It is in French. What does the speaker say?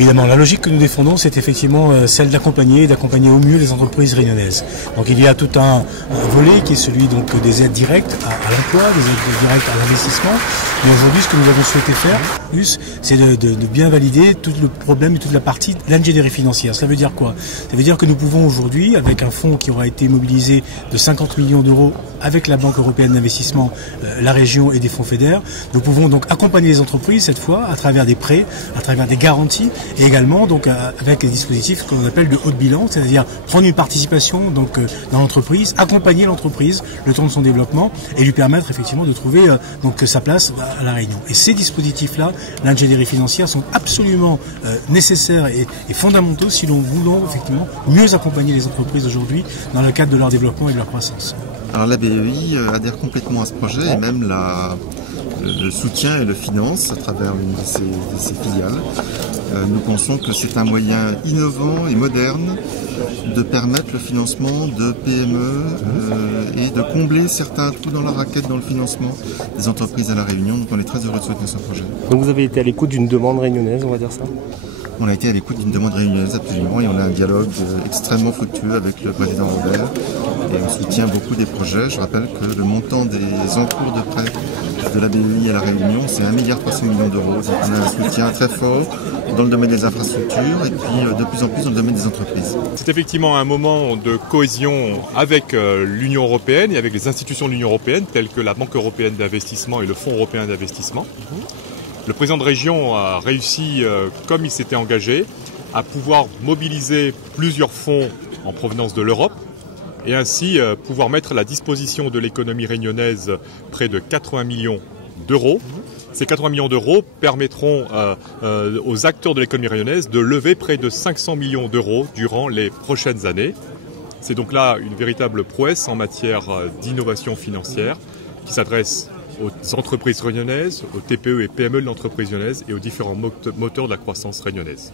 Évidemment, la logique que nous défendons, c'est effectivement celle d'accompagner au mieux les entreprises réunionnaises. Donc il y a tout un volet qui est celui donc des aides directes à l'emploi, des aides directes à l'investissement. Mais aujourd'hui, ce que nous avons souhaité faire, c'est de bien valider tout le problème et toute la partie de l'ingénierie financière. Ça veut dire quoi? Ça veut dire que nous pouvons aujourd'hui, avec un fonds qui aura été mobilisé de 50 millions d'euros avec la Banque européenne d'investissement, la région et des fonds FEDER, nous pouvons donc accompagner les entreprises cette fois à travers des prêts, à travers des garanties et également donc avec des dispositifs qu'on appelle de haut de bilan, c'est-à-dire prendre une participation donc dans l'entreprise, accompagner l'entreprise le temps de son développement et lui permettre effectivement de trouver donc sa place à la Réunion. Et ces dispositifs-là, l'ingénierie financière, sont absolument nécessaires et fondamentaux si l'on voulait effectivement mieux accompagner les entreprises aujourd'hui dans le cadre de leur développement et de leur croissance. Alors la BEI adhère complètement à ce projet et même le soutien et le finance à travers l'une de ses filiales. Nous pensons que c'est un moyen innovant et moderne de permettre le financement de PME et de combler certains trous dans la raquette dans le financement des entreprises à La Réunion. Donc on est très heureux de soutenir ce projet. Donc vous avez été à l'écoute d'une demande réunionnaise, on va dire ça? On a été à l'écoute d'une demande réunionnaise absolument et on a un dialogue extrêmement fructueux avec le président Robert et on soutient beaucoup des projets. Je rappelle que le montant des encours de prêt de la BEI à La Réunion, c'est 1,3 milliard d'euros. Donc on a un soutien très fort dans le domaine des infrastructures et puis de plus en plus dans le domaine des entreprises. C'est effectivement un moment de cohésion avec l'Union européenne et avec les institutions de l'Union européenne telles que la Banque européenne d'investissement et le Fonds européen d'investissement. Le président de région a réussi, comme il s'était engagé, à pouvoir mobiliser plusieurs fonds en provenance de l'Europe et ainsi pouvoir mettre à la disposition de l'économie réunionnaise près de 80 millions d'euros. Ces 80 millions d'euros permettront aux acteurs de l'économie réunionnaise de lever près de 500 millions d'euros durant les prochaines années. C'est donc là une véritable prouesse en matière d'innovation financière qui s'adresse aux entreprises réunionnaises, aux TPE et PME de l'entreprise réunionnaise et aux différents moteurs de la croissance réunionnaise.